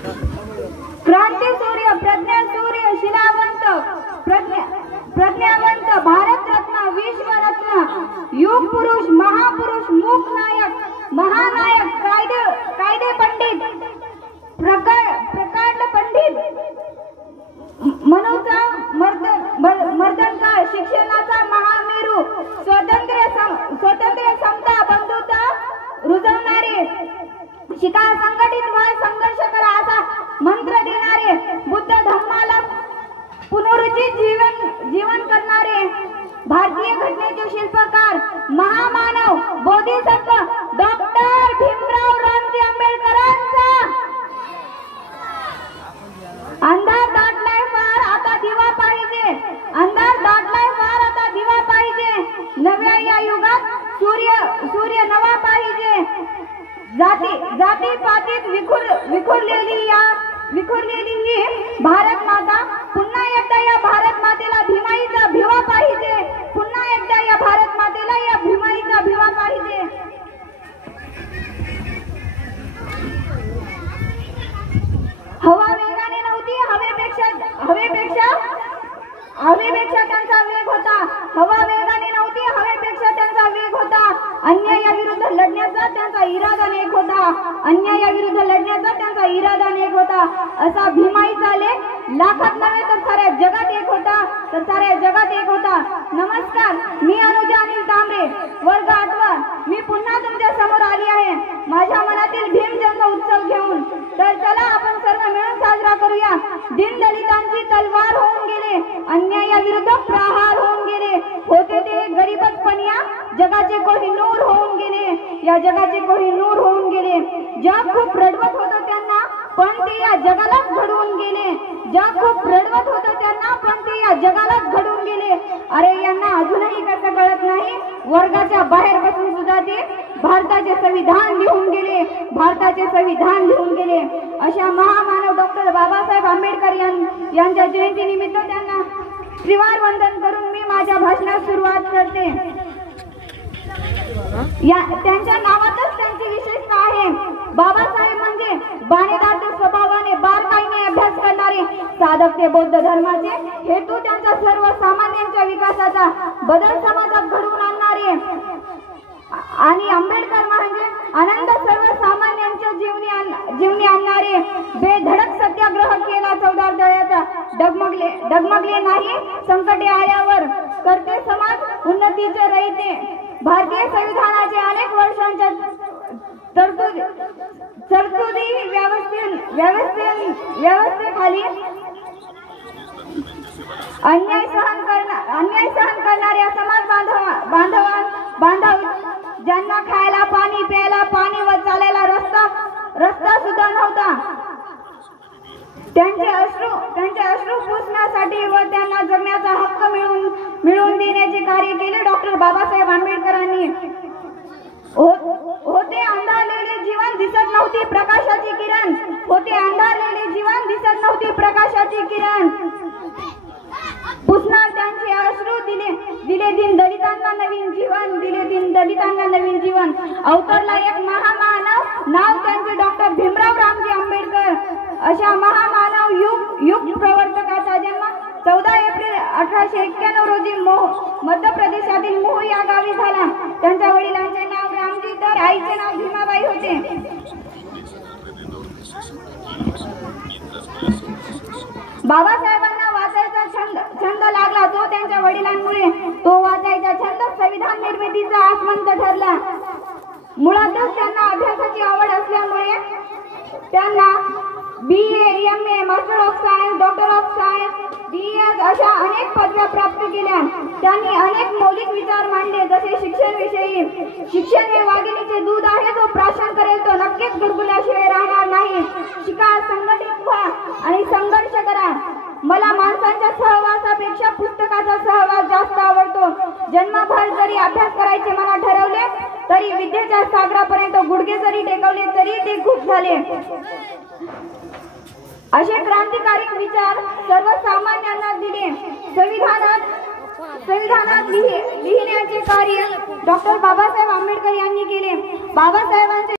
क्रांतीसूर्य, प्रज्ञासूर्य, शिलावंत, प्रज्ञावंत, भारतरत्न, विश्वरत्न, युग पुरुष, महापुरुष, मूक नायक, महानायक, कायदे पंडित, प्रकांड पंडित, मनूचा मर्दनकाळ, शिक्षणाचा महामेरू, स्वातंत्र्य समता बंधुता रुजवणारे, शिका संघटित व्हा, संघर्ष करा असा मंत्र देणारे, बुद्ध धम्माला पुनरुज्जीवित जीवन करणारे, भारतीय घटनेचे शिल्पकार, महामानव, बोधिसत्व डॉक्टर भीमराव रामजी आंबेडकरांचा अंधार दाटलाय फार आता दिवा पाहिजे, अंधार दाटलाय फार आता दिवा पाहिजे, नव्या या युगात सूर्य नवा पाहिजे, जाती पातीत विखुरलेली ही भारत माता, पुन्हा एकदा या भारत मातेला भीमाईचा भिवा पाहिजे, पुन्हा एकदा या भारत मातेला या भीमाईचा भिवा पाहिजे। हवा वेगाने नव्हती, हवेपेक्षा त्यांचा वेग होता, हवा वेगाने नव्हती, हवेपेक्षा त्यांचा वेग होता, अन्यायाविरुद्ध लढण्याचा त्यांचा इरादा नेक होता, अन्यायाविरुद्ध लढण्याचा त्यांचा इरादा नेक होता, असा भीमाईचा लेख लाखात नव्हे तर साऱ्या जगात एक होता, नमस्कार, मी अनुजा अनिल तांबरे, वर्ग 8वा, मी पुन्हा तुमच्या समोर आली आहे माझ्या मनातील भीम जन्म उत्सव घेऊन। तर चला आपण सर्व मिळून साजरा करूया। दीनदलितांची तलवार होऊन गेले, अन्यायाविरुद्ध प्रहार होऊन गेले, होते ते गरीबच पण या जगाचे कोहिनूर होऊन गेले, या जगाचे कोहिनूर होऊन गेले, जग खूप रडवत होतं त्यांना पण ते या जगालाच घडवून गेले, जग खूप रडवत होतं त्यांना पण ते या जगालाच घडवून गेले। अरे यांना अजूनही कसं कळत नाही, वर्गाच्या बाहेर बसून सुद्धा ते भारताचे संविधान लिहून गेले, भारताचे संविधान लिहून गेले। अशा महामानव डॉक्टर बाबासाहेब आंबेडकर यांच्या जयंतीनिमित्त त्यांना त्रिवार वंदन करून मी माझ्या भाषणास सुरुवात करते। त्यांच्या नावातच त्यांची विशेषता आहे। बाबासाहेब म्हणजे बाणेदार स्वभावाने बारकाईने अभ्यास करणारे, साधक ते बौद्ध धर्माचे हेतू त्यांच्या सर्वसामान्यांच्या विकासाचा बदल समाजात घडवून आणणारे, आणि आंबेडकर म्हणजे आनंद सर्वसामान्यांच्या जीवनी आणणारे, बेधडक सत्याग्रह केला 14 दळ्याचा, डगमगले नाही संकटे आल्यावर, करते समाज उन्नतीचे रहिते, भारतीय संविधानाचे अनेक वर्षांच्या तरतुदी व्यवस्थेखाली अन्याय सहन करणाऱ्या समाज बांधव ज्यांना खायला पाणी, प्यायला पाणी व चालायला रस्ता सुद्धा नव्हता, त्यांचे अश्रू पुसण्यासाठी व त्यांना जगण्याचा हक्क मिळवून देण्याचे कार्य केले डॉक्टर बाबासाहेब आंबेडकरांनी। होते अंधारलेले जीवन, दिसत नव्हती प्रकाशाची किरण, होते अंधारलेले जीवन, दिसत नव्हती प्रकाशाची किरण, पुसणार त्यांचे अश्रू, दिले दिन दलितांना नवीन जीवन, दिले दिन दलितांना नवीन जीवन। अवतरला एक महामानव, नाव त्यांचे डॉक्टर भीमराव रामजी आंबेडकर। अशा महामानव युग प्रवर्तकाचा जन्म 14 एप्रिल 1891 रोजी मध्य प्रदेशातील मोह या गावी झाला। त्यांच्या वडिलांचे नाव रामजी तर आईचे नाव भीमाबाई होते। बाबासाहेबांना वाचायचा छंद लागला, तो त्यांच्या वडिलांमुळे। तो वाचायचा छंद संविधान निर्मितीचा आसमंत ठरला। मुळातच त्यांना अभ्यासाची आवड असल्यामुळे त्यांना BA, MA, master of science, doctor of science, BS अशा अनेक पदव्या प्राप्त केल्या। त्यांनी अनेक मौलिक विचार मांडले, जसे शिक्षण हे वाघिणीचे दूध आहे, जो प्राशन करेल तो नक्कीच गुरगुरल्याशिवाय राहणार नाही। शिका, संघटित व्हा आणि संघर्ष करा। मला माणसांच्या सहवासापेक्षा पुस्तकाचा सहवास जास्त आवडतो। जन्मभर जरी अभ्यास करायचे मला ठरवले तरी विद्येच्या सागरापर्यंत गुडघे जरी टेकवले तरी ते खूप झाले। असे क्रांतिकारी विचार सर्वसामान्यांना दिले। संविधानात लिहिण्याचे कार्य डॉक्टर बाबासाहेब आंबेडकर यांनी केले। बाबासाहेबांचे